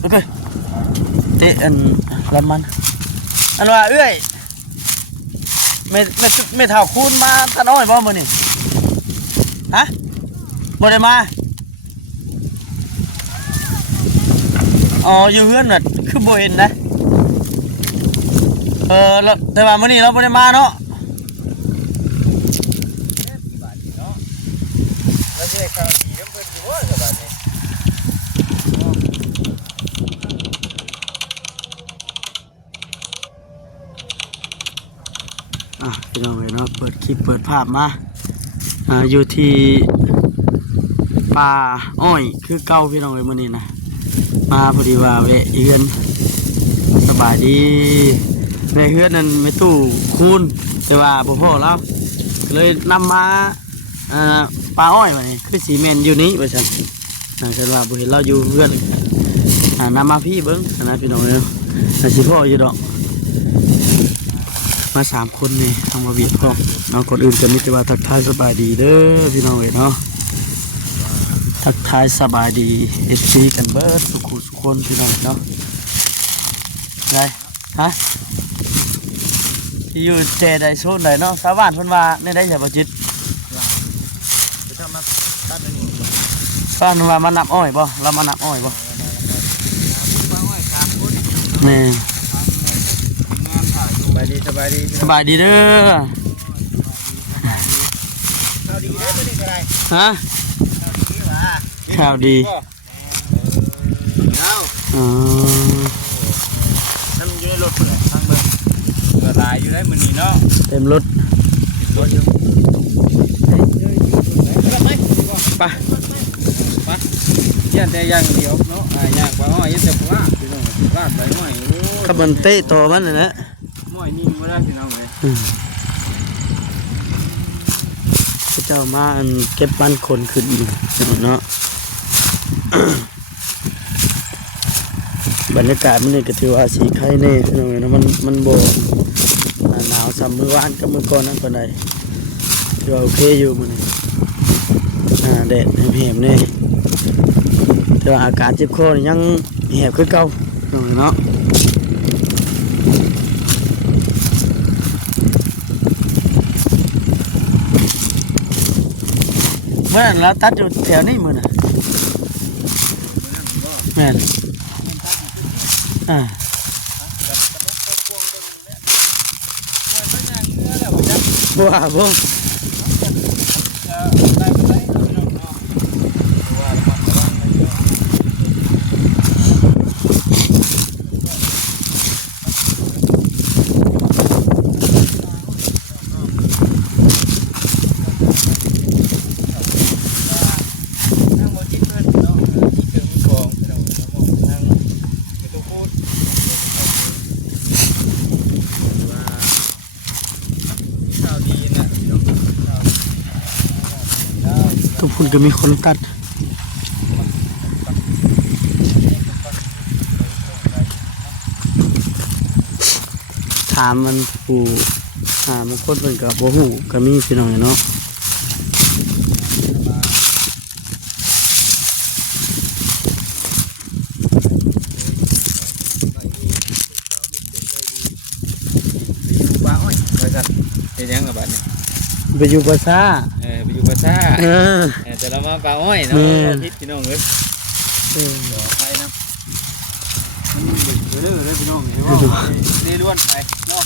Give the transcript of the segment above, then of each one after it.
โอเคเตะอันลำมันอันว่าเอ้ยไม่ไม่ไม่เท่าคูณมาตะน้อยบ่มื้อนี่ฮะบ่ได้มาอ๋ออยู่เฮือนน่ะคือบ่เห็นนะเออแล้วแต่ว่ามื้อนี้เราบ่ได้มาเนาะ แล้วจะได้ข่าวดีน้ำเพิ่นอยู่ว่าสบายนี่ อะพี่น้องเห็นเนาะเปิดคลิปเปิดภาพมาอ่าอยู่ที่ป่าอ้อยคือเก่าพี่น้องเอ้ยมื้อนี้นะมาพอดีว่าแวะเฮือนสบายดีแวะเฮือนนั่นไม่ตู้คูณแต่ว่าบ่พอแล้วเลยนำมาอ่อป่าอ้อยว่านี่คือสีแมนอยู่นี้ว่าซั่นน่าจะว่าบ่เห็นเราอยู่เฮือนอ่านำมาพี่เบิ่งนะพี่น้องเอ้ยนะสิพ่ออยู่ดอก มาสามคนนี่ทำมาเวียดพร้อมน้องคนอื่นจะมิตรว่าทักทายสบายดีเด้อพี่น้องเอ๋เนาะทักทายสบายดีเอฟซีกันเบิร์ดสุขุสุขคนพี่น้องเนาะไงฮะที่อยู่เจไดโซนไหนเนาะสาวบ้านเพิ่นว่าในได้อย่ประจิตไปทำมาตัดอันนี้บ้านเพิ่นว่ามานับอ้อยบ่เรามานับอ้อยบ่แม่ งานถ่ายสบาย ดีสบายดีสบายดีเด้อข่าวดีได้บ่ได้ก็ได้ฮะข่าวดีว่าข่าวดีเอาอ๋อน้ำอยู่ในรถเพิ่นทางเบิ่งก็หลายอยู่ได้มื้อนี้เนาะเต็มรถบ่อยู่เฮ้ยเฮ้ยไปไปไปไปยันแต่อย่างเดียวเนาะอ่าย่างไปอ้อยยันแต่พลาดพี่น้องพลาดไปหน่อยโอ้ยขับมันเตะต่อมันน่ะนะหน่ อยนิ่งบ่ได้พี่น้องเอ้ยพระเจ้ามาเก็บบ้านคนขึ้นอีกเนาะบรรยากาศมันนี่ก็ถือว่าสีไข่เน่พี่น้องเอ้ยนาะมันมันโบหนาวสามมือวานกับมือก่อนนั่นปานใดถือว่าโอเคอยู่มันนี่อ่าแดดแหมๆนี่แต่ว่าอากาศเจ็บคอนี่ยังแหบคือเก่าพี่น้องเอ้ยเนาะ มื่อนั้นเราตัดอยู่แถวนี้มือน่ะแม่นอ่าบัวบ่ทุ กคนก็มีคนตัดถามมันผู้ถามมันคนเพิ่นก็บ่ฮู้ก็มีพี่น้องเนาะไปอยู่ภาษาเออไปอยู่ภาษาเออเออ แต่เรามาป่าอ้อยเนาะแม่เราคิดพี่น้องเอ้ยเออขอไปนะมันเดือดเลยพี่น้องเอ้ยว่าเรียล้วนไปเนาะ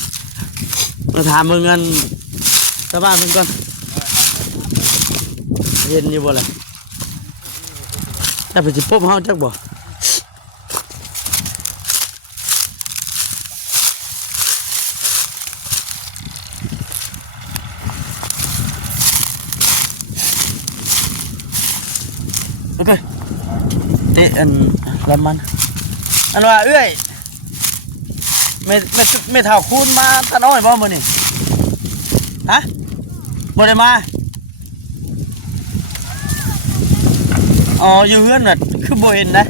มาถามมึงกันชาวบ้านมึงก่อนเห็นอยู่บ่ล่ะแต่ไปสิพบเฮาจักบ่ โอเคเตะอันลำมัน อันว่าเอ้ยไม่ไม่ไม่เท่าคูณมาตะน้อยบ่มื้อนี่ฮะบ่ได้มาอ๋ออยู่เฮือนน่ะคือบ่เห็นนะ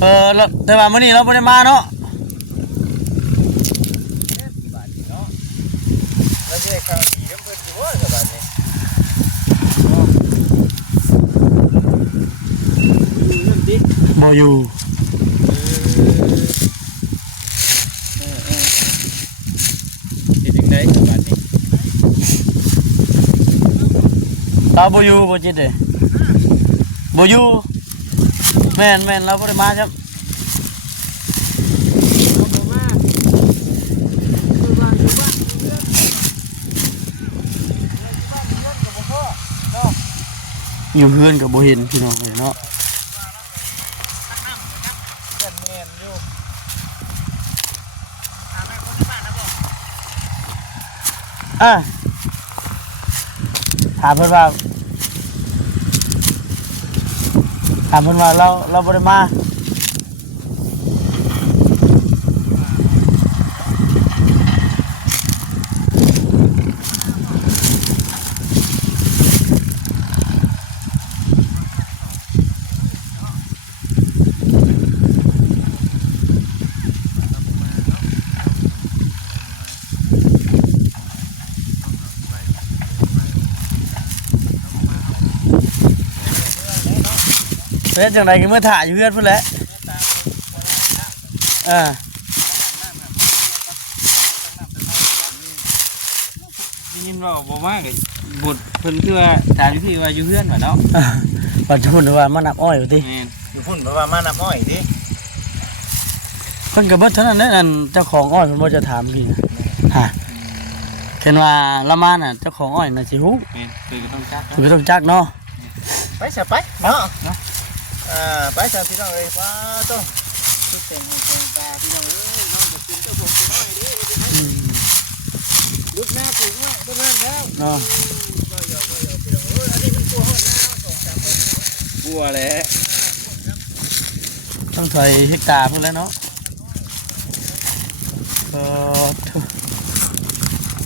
เออแล้วแต่ว่ามื้อนี้เราบ่ได้มาเนาะ แล้วจะได้ข่าวดีน้ำเพิ่นอยู่ว่าสบายนี่ บ่บ่อยู่เออเออเฮ็ดจังได๋บัดนี้เราบอยู่บ่จิตเด้บ่อยู่แม่นแม่นเราบ่ได้มาครับอยู่เพื่อนกับโบเห็นพี่น้องเลยเนาะ อะถามเพื่อนว่าถามเพื่อนว่าเราเราบริมา เป็นจังไรกันเมื่อถ่ายอยู่เพื่อนพุ่นแหล้วอ่าได้ยินว่าบ่มาก็บุตรเพิ่นคือว่าถามอยู่ที่ว่าอยู่เฮือนว่าเนาะปัจจุบันว่ามานับอ้อยอยู่ติแม่นอยู่พุ่นเพราะว่ามาน้ำอ้อยดิเพิ่นกับเบิดเท่านั้นแหละอันเจ้าของอ้อยเพิ่นบ่จะถามกี่นะฮะเห็นว่าละมาน่ะเจ้าของอ้อยน่ะสิฮู้แม่นเพิ่นก็ต้องจักเพิ่นก็ต้องจักเนาะไปสะไปเนาะ เนาะอ่าไปสะพี่น้องเอ้ยว้าต้องชุดแต่งของแตงตาพี่น้องเอ้ยน้องจะกินเจ้าผมกินอ้อยดิลุกหน้าปลูกอ้อยต้นนั้นแล้วเนาะก็หยอกก็หยอกพี่น้องเอ้ยอันนี้มันตัวหอนหน้าส องสามคนกลัวแหละต้องถอยเฮกตาร์พุ่นแล้วเนาะเออเถอะ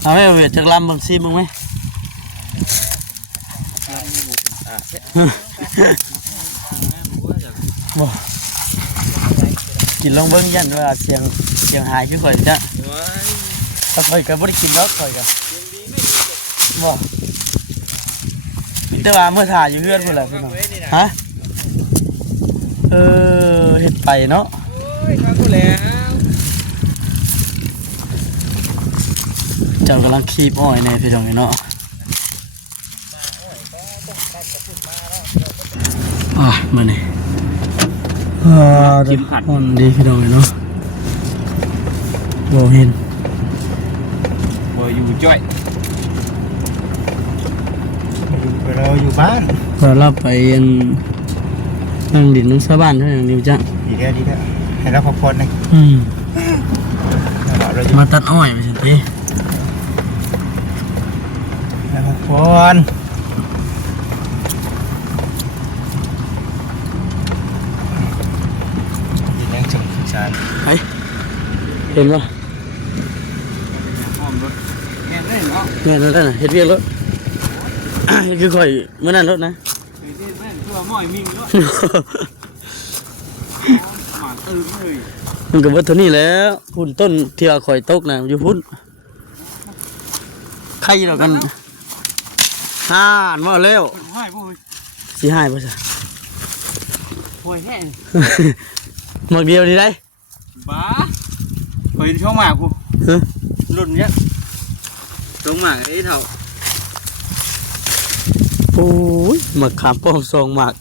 เอาให้เอาเวทจากลำบางซีมึงไหม อะเสร็จ บ่ กินลองเบิ้งยันว่าเสียงเสียงหายคือข่อยจ้ะว้ายถ้าข่อยก็บ่ได้กินแล้วข่อยก็บ่มีแต่ว่าเมื่อถ่ายอยู่เพื่อนพุ่นแหละพี่น้องฮะเออเฮ็ดไปเนาะจังกำลังคีบอ้อยในพี่น้องเนาะอะมานี่ อ่าอ่อนดีพี่น้องเนาะบ่เห็นบ่อยู่จ้อยเราอยู่บ้านก็เราไปอันนั่งดินน้ำชาวบ้านเท่านั้นนิวจ้ะดีแล้วดีแล้วให้เราพักผ่อนหน่อยอืมเราอยู่มาตัดอ้อยไปสิพี่ให้พักผ่อนยินยังชมขึ้นชาน เห็นป่ะอ้อมรถแม่นเลยเนาะเนี่ยนั่นน่ะเฮ็ดเวียกรถเฮ็ดคือข่อยเมื่อนั้นรถนะเฮ้ยแม่นตัวม้อยมิงเนาะหมาตื่นเลยมันก็เบิดเท่านี้แหล้วพุ่นต้นที่ว่าข่อยตกน่ะอยู่พุ่นใครเรากันห่านว่าแล้วห้อยบ่เฮ้ยสิหายบ่ซะห้อยแห้งหมักเดียวนี่ได้บ้า เฮ้ยช่องหมากกูฮะรุ่นเนี้ยช่องหมากไอ้เท่าโอ้ยหมักขามป้องซองหมัก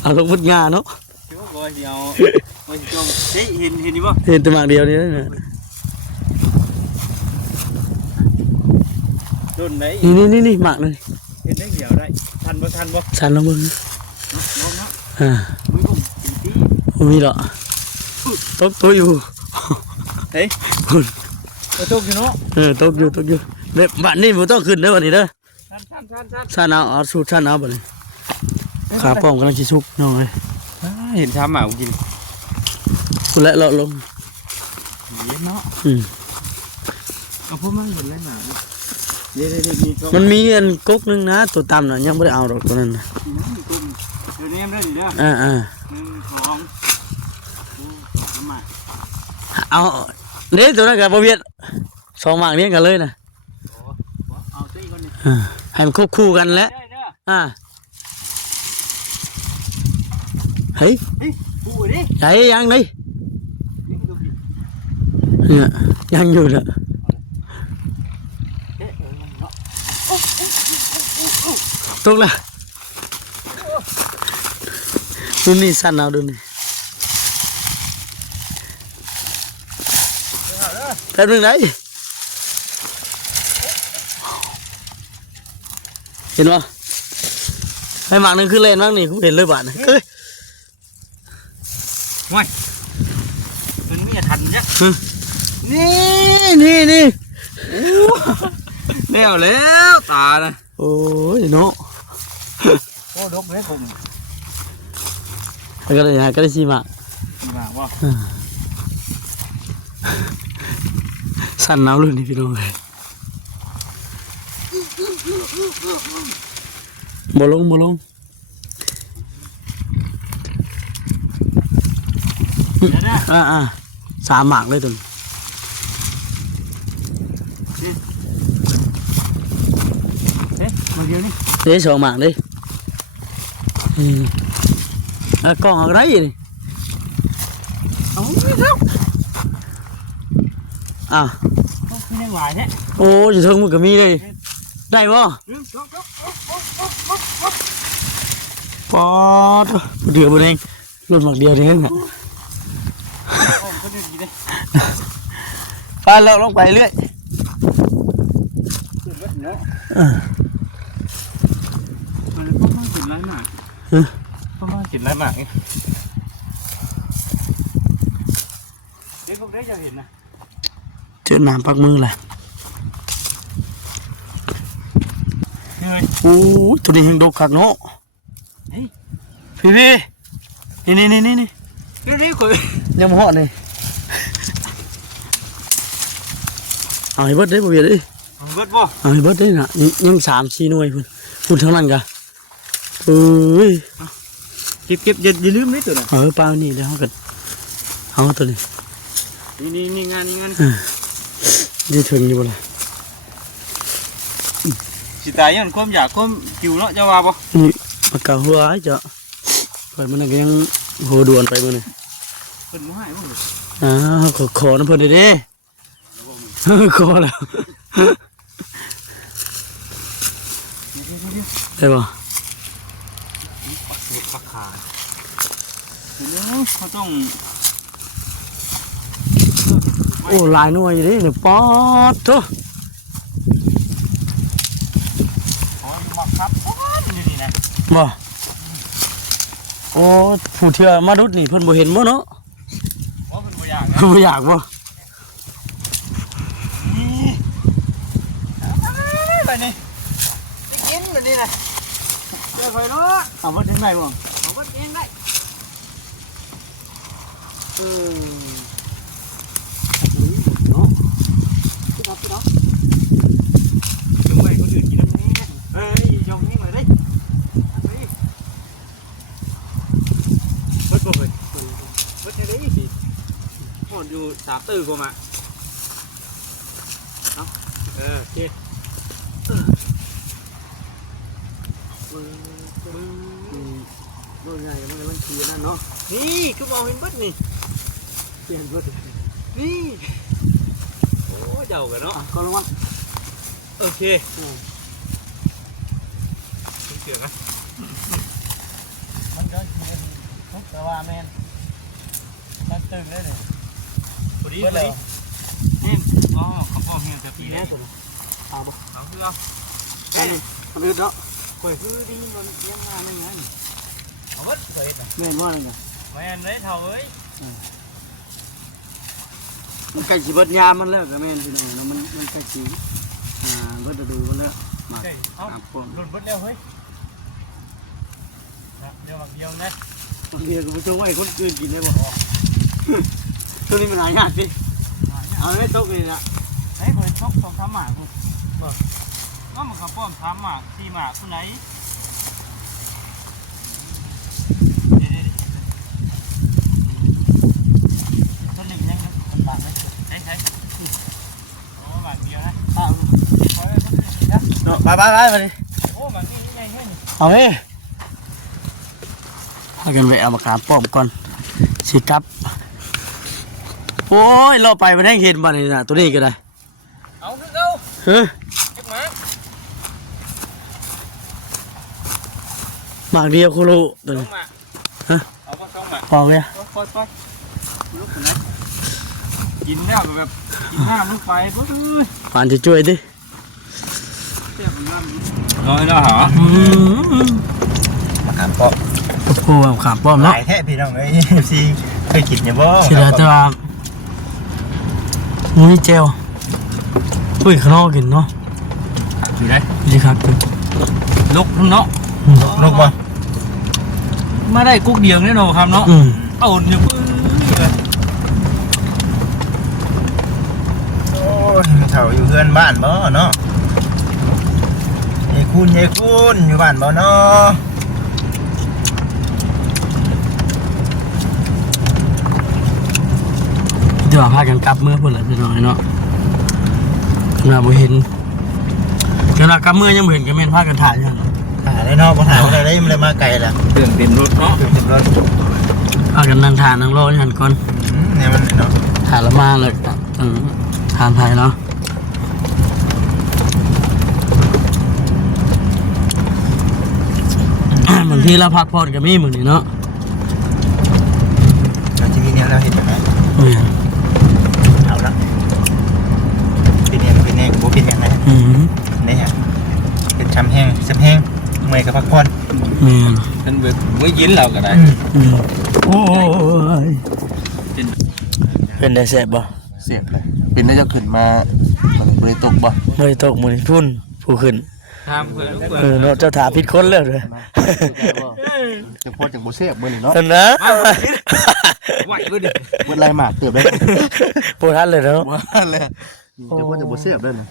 เอาลงพุดงาเนาะเดี๋ยวบอยเดียวบอยจงเฮ้ยเห็นเห็นดิบ่เห็นแต่หมักเดียวนี่นะรุ่นไหนนี่นี่นี่นี่หมักเลยเห็นได้เหี่ยวได้ทันบ่ทันบ่ฉันลองมึงลองเนาะอ่ามึงกุ้งกินตีบ่มีหรอกตกตัวอยู่ เฮ้ยพุ่นโอ้ตกอยู่เนาะเออตกอยู่ตกอยู่เด็บ้านนี้บ่ต้องขึ้นเด้อวันนี้เด้อทันทันทันทันชาหนาวเอาสูตรชาหนาวบัดนี้ขาป้อมกำลังสิสุกน้องเอ้ยเห็นช้ำหมากินพุ่นและเลาะลงเย็นเนาะอืมเอาพวกมันเห็นแล้วหนาเดี๋ยวเดี๋ยวมีตัวมันมีอันกกนึงนะตัวต่ำน่ะยังบ่ได้เอาดอกตัวนั้นน่ะตุ้มเดี๋ยวนี้มันได้ดีเด้ออ่าอ่าหนึ่งสองสามหมากเอา เด้ตัวนั้นก็บ่เวียดสองหมากเลี้ยงกันเลยน่ะเอาตีคนนี้อ่าให้มันควบคู่กันแหล้วได้เด้ออ่าเฮ้ยปูดิใหญ่ยังนี่เนี่ยยังอยู่เด้อเอ๊ะเออเนาะตกละดูนี่สั่นเอาดูนี่แป๊บนึงได้เห็นปะให้หมากหนึงขึ้นเล่นบ้างนี่กูเห็นเลยบาทนะเอ้ยมันไม่ทันเนี่ยนี่นี่นี่แล้วแล้วตานะโอ้ยเนาะโอ้ดกเลยผมแล้วก็ได้หาก็ได้ซีหมากมาว่า สั่นหนาวเลยนี่พี่น้องเลยบ่ลงบ่ลงเดี๋ยวนะอ่าอ่าสามหมากเลยตัวนี้เอ๊ะมาเดียวนี่เดี๋ยวสองหมากเลยอืมอะกล้องอะไรนี่เอาไม่เท่าอ้าวไม่ได้ หวายเนี่ยโอ้ยอยู่เทิงมันก็มีเลย ได้บ่หนึ่งสองสามปอดเดือบนเองรถหมักเดียวนี่เองอะโอ้ก็ดึงดีเลยไปแล้วลงไปเรื่อยขึ้นรถเนาะเออมันก็มากินไรหมากฮะก็มากินไรหมากเดี๋ยวพวกนี้จะเห็นนะเจอน้ำปักมือแหละเหนื่อยโอ้ยตัวนี้ยังดกคักเนาะเฮ้ยพี่พี่นี่นี่นี่นี่เดี๋ยวนี้คุยยังมาเหาะนี่เอาให้เบิดได้บ่เบียดเอ้ยเบิดบ่เอาให้เบิดได้น่ะยังยังสามสี่หน่วยพุ่นพุ่นทั้งนั้นกะเอ้ยเก็บเก็บอย่าอย่าลืมนี่ตัวน่ะเออเปล่านี่เดี๋ยวเขาก็เอาตัวนี้นี่นี่นี่งานนี่งาน ดีถึงอยู่บ่ล่ะสิตายย้อนความอยากความจิวเนาะจะว่าบ่นี่มากะหัวไอ้เจ้าไปมันนนก็ยังโหด่วนไปมื้อนี่เพิ่นบ่ให้บ่เลยอ่าขอขอน้ำเพิ่นได้เด้ขอแล้วได้บ่เด็กปักขาเดี๋ยวเขาต้อง โอ้หลายหน่วยอยู่เดินี่ป๊อดโตขอมาครับนี่นี่นะบ่โอ้ผู้เทื่อมาดุดนี่เพิ่นบ่เห็นบ่เนาะว่าเพิ่นบ่อยากนะบ่อยากบ่ไปนี่ไปกินแบบนี้นะเจอคอยเนาะเอาบ่ถึงไหนบ่เอาก็เองได้เออเนาะพี่น้องพี่น้อง ยงไว้คนอื่นกินน้ำนี้นะเฮ้ยยงนี่มาได้เฮ้ยเบิดบ่เฮ้ยเบิดจะได้สิหอนอยู่สามตื้อกว่ามาเอาะเออโอเคโดนใหญ่มันกำลังขี่นั่นเนาะ นี่คือมองเห็นเบิดนี่ เปลี่ยนเบิดนี่ โอ้เจ้ากันเนาะก็ระวังโอเคเกี่ยวนะมันก็เขี่ทุกแต่ว่าแมนมันตึงเลยเนี่ย ดีพอดีนี่อ๋อเขาบอกเฮียแต่ปีปีนี้นี้สุดเอาบ่เอาคือเอาอันนี้ทำไปเนาะข่อยคือดีมันเลี้ยงมานั่นไงเอาวัดข่อยนะแม่นว่าอะไรกันไม่อันเลยเท่าเอ้ยมันใกล้สิเบิดยามันแล้วก็แม่นพี่น้องแล้วมันมันใกล้สิอ่าเบิดดูมันแล้วมาเอาตามพวกหลุดเบิดแล้วเฮ้ยเดียวเดียวนะเบียร์ก็บ่จงไว้คนอื่นกินได้บ่ ตัวนี้มันหายากสิเอาไว้ตกนี่นะเฮ้ยข่อยชกสองสามหมากกูก็มันขับป้อมสามหมากสี่หมากผู้ไหนต้นหนึ่งยังมันบาดไหมใช่ใช่โอ้บาดเดียวนะอ้าวขอให้ต้นหนึ่งนะเนาะไปไปไปมาดิโอ้บาดนี้ยังไงเฮ้ยเอาเฮ้พากันแวะเอามากราบป้อมก่อนสิกลับ โอ้ยเราไปมาได้เห็นบ่นี่นะตัวนี้ก็ได้ เอาคือเอาเฮ้ยเก็บมาหมากเดียวคุรุตัวลนี้งมาเอาก็ต้องมาปอกเลยปล่อยปล่อยลุกขึ้นนะกินแล้วแบบกินน้ำลงไปปุ๊บเอ้ยหวานจะช่วยดิเสียบมันน้ำน้อยแล้วเหรออืมมาขามเปาะโอ้โหขามป้อมหเนาะลายแท้พี่น้องเอ้ยซีเคยกินอย่าบ่เสียดายแต่ว่า มุ้ยเจลอุ้ยข้างนอกกินเนาะอยู่ได้ดีครับตึงลุกเนาะนกบ่มาได้กุ๊กเดียวแน่นอนครับเนาะอืมเอาเนี่ยปื้อเลยโอ้ยเฒ่าอยู่เพื่อนบ้านบ่เนาะยายคุณยายคุณอยู่บ้านบ่เนาะ เดี๋ยวพากันกลับเมื่อพุ่นแหละพี่น้อยเนาะขนาดบ่เห็นขนาดกลับเมื่อยังบ่เห็นก็แม่นพากันถ่ายยังถ่ายได้เนาะบ่ถ่ายบ่ได้เลยมันเลยมาไกลแล้วเตือนเต็มรถเนาะถึงถึงรถพากันนั่งทานนั่งรออย่างนั้นก่อนอืมเนี่ยมันเนาะถ่ายและมาเลยอืมทานไทยเนาะบางทีเราพักผ่อนก็มีเหมือนนี้เนาะอาจจะมีแนวเราเห็นแบบนั้นแม่นเอาละเป็นแนวเป็นแนวบ่เป็นแนวไหน อืม นี่ฮะ เป็นช้ำแห้งช้ำแห้งเมื่อยกับพักผ่อนแม่นเป็นแบบไม่ยินเราก็ได้อืมโอ้ยเป็นได้แซ่บบ่เสียบเลยเป็นได้จะขึ้นมามันบริตกบ่ไม่ตกมือนี้พุ่นผู้ขึ้นทำเพื่อลูกเพื่เออเนาะเจ้าถาผิดคนแล้วเลยจะพอจากโบเสียบเบอร์นี่เนาะนั่นนะไหวก็ดิเบิดลายหมากเติบได้ปูทันเลยเนาะว่าเลย จะพอจากโบเสียบได้นะ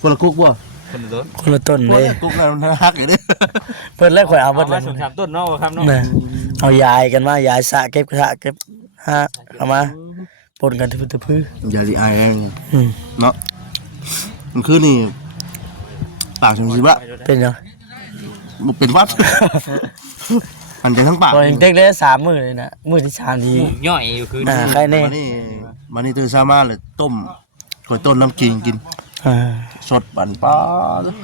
คนละกุ๊กบ่คนละต้นคนละต้นคนเลยละกุ๊กนั่นฮักอยู่ดิเพิ่นแล้วข่อยเอาเอาเบิดเลมายสองสามต้นเนาะครับเนาะนะเอายายกันมายายสะเก็บกระทะเก็บฮะเอามาปนกันทุบๆพื้อย่าดีอายเองอืมเนาะมันคือนี่ปากชมชีวะเป็นยังมันเป็นวัดหันใจทั้งปากพอยังเด็กได้สามมื้อเลยนะมื้อที่สามทีย่อยอยู่คืออ่าใครแน่มานี่มานี่ตื่นเช้ามาเลยต้ม ก๋วยต้มน้ำกินกิน อ่าสดบั่นป้า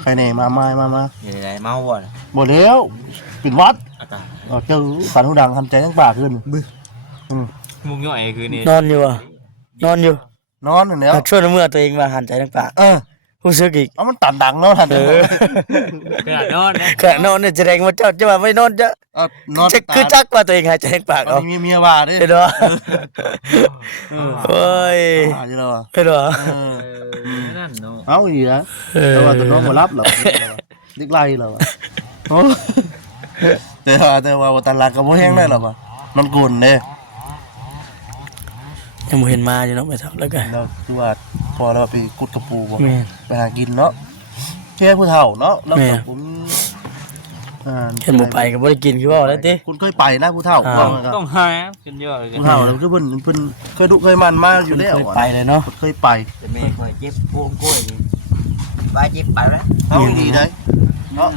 ใครแน่มามามามาอยู่ไหนเมาบ่นหมดแล้วเป็นวัดเอาเจอฝันหูดังทำใจทั้งปากขึ้นบึ้มุงย่อยคือนี่นอนอยู่อะนอนอยู่นอนอยู่แล้วแต่ช่วยเมื่อตัวเองมาหันใจทั้งปาก เออ รู้สึกอีกเอามันตันดังเนาะทันเออขนาดนอนนะขณะนอนเนี่ยแสดงว่าเจ้าจะว่าไม่นอนจะเอานอนจะคือจักว่าตัวเองหายใจทั้งปากเอาเอามีเมียว่าดิเห็นบ่โอ้ยว่าอยู่แล้วอะเห็นบ่เออนั่นเนาะเอาอีกแล้วเออแต่ว่าตัวน้องบ่รับหรอกดิกไล่หรอกโอ้แต่ว่าแต่ว่าบ่ตันรักก็บ่แห้งได้หรอกว่ะมันกุนเด้ ยังบ่เห็นมาอยู่เนาะไปทับแล้วกันเราคือว่าพอเราไปกุดกระปูบ่แม่น ไปหากินเนาะแค่ผู้เฒ่าเนาะแล้วแม่ ก็ผมอ่าเห็นบ่ไปก็บ่ได้กินคือว่าแล้วติ คุณเคยไปนะผู้เฒ่าอ่าบอกเลยครับต้องหายกันเยอะเลยผู้เฒ่าแล้วคือเพิ่นเพิ่นเคยดุเคยมันมาอยู่แล้วเคยไปเลยเนาะ เคยไปจะไม่ค่อยเจ็บโป่งกล้วยนี่ไปเจ็บไปแล้วเอาดีได้เนาะ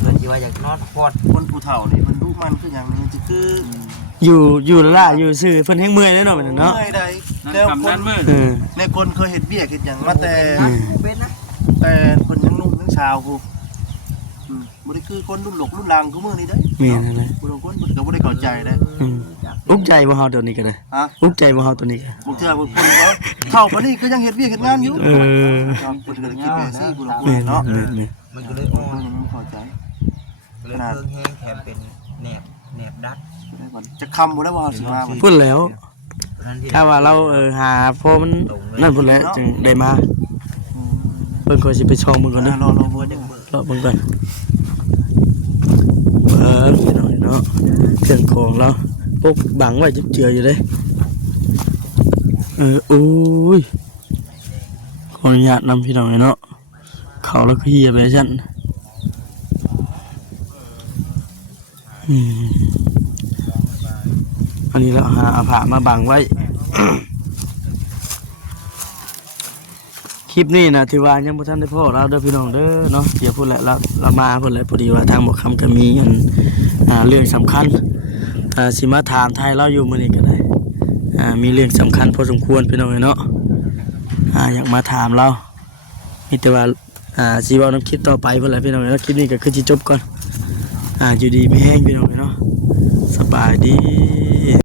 เพื่อนที่ว่าอยากนอนพอดคนผู้เฒ่านี่มันดุมันคือหยังมันจะคืออ ยู่อยู่แล้วล่ะอยู่ซื่อเพิ่นแฮงเมื่อยแน่นอนแบบนั้นเนาะเมื่อยใดนั่นแล้วทำคนั่นนมืดเออในคนเคยเห็นเบี้ยเห็นอย่างมาแต่อืมเป็นนะแต่คนยังนุ่มทั้งชาวกูอืมบ่ได้คือคนรุ่นหลกรุ่นลางกูมื้อนี้ได้อมีนั่นแหละบ่ต้องคนบ่ก็บ่ได้เข้าใจได้ออืมอุกใจบ่เฮาตัวนี้ก็ได้ฮะอุกใจบ่เฮาตัวนี้ก็บางเทื่อบางคนเขาเฒ่าปานนี้ก็ยังเฮ็ดเวียกเฮ็ดงานอยู่เออครับเพิ่นก็ได้คิดแบบซี่กูละกูแม่นเนาะแม่นแม่นมันก็เลยอ่อนเพิ่นบ่เข้าใจ ก็เลยเครื่องแห้งแถมเป็นแหนบ แหนบดัดจะคำบ่ได้ว่าเฮาสิมาบ่พูดแล้วนั้นที่ถ้าว่าเราเออหาพอมันนั่นพุ่นแหล้วจึงได้มาเบิ่งก่อนสิไปชมเบิ่งก่อนเด้อรอรอบัวดึงมือรอเบิ่งก่อนเออพี่น้อยเนาะเครื่องของเราปกบังไว้จับเจืออยู่เลยเอออุ้ยขออนุญาตนำพี่น้องเนาะเขาแล้วก็เฮียไปฉัน อันนี้เราหาอาผามาบังไว้ คลิปนี้นะที่ว่ายังบ่ท่านได้พ่อเราเด้อพี่น้องเด้อเนาะเดี๋ยวพูดแหละเราเรามาพูดแหละพอดีว่าทางบอกคำก็มีนเรื่องสำคัญสิมาถามไทยเราอยู่มื้อนี้กันเลยมีเรื่องสำคัญพอสมควรพี่น้องเนาะอยากมาถามเรามีแต่ว่าสีว่าน้ำคิดต่อไปเพื่ออะไรพี่น้องเนาะคลิปนี้ก็คือจิจบก่อน อ่าอยู่ดีไม่แห้งพี่น้อยเนาะสบายดี